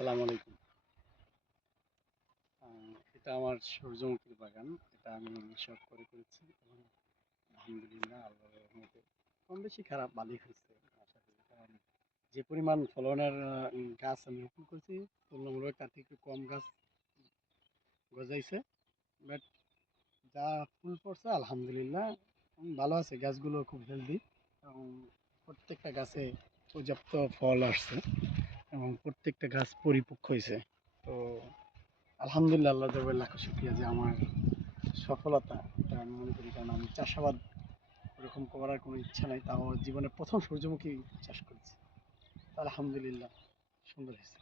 আসসালামু আলাইকুম। এটা আমার সূর্যমুখীর বাগান। এটা আমি শখ করে করেছি এবং আলহামদুলিল্লাহ আল্লাহর রহমতে কম বেশি খারাপ ভালোই হয়েছে আশা করি। কারণ যে পরিমাণ ফলনের গাছ আমি রোপণ করেছি তুলনামূলক তার থেকে একটু কম গাছ গজাইছে। বাট যা ফুল পড়ছে আলহামদুলিল্লাহ ভালো আছে, গাছগুলো খুব হেলদি এবং প্রত্যেকটা গাছে পর্যাপ্ত ফল আসছে এবং প্রত্যেকটা গাছ পরিপক্ক হয়েছে। তো আলহামদুলিল্লাহ আল্লাহ তাআলার লাখো শুকরিয়া যে আমার সফলতা এটা আমি মনে করি, কারণ আমি চাষাবাদ ওরকম করার কোনো ইচ্ছা নাই, তাও জীবনে প্রথম সূর্যমুখী চাষ করেছি। তো আলহামদুলিল্লাহ সুন্দর হয়েছে।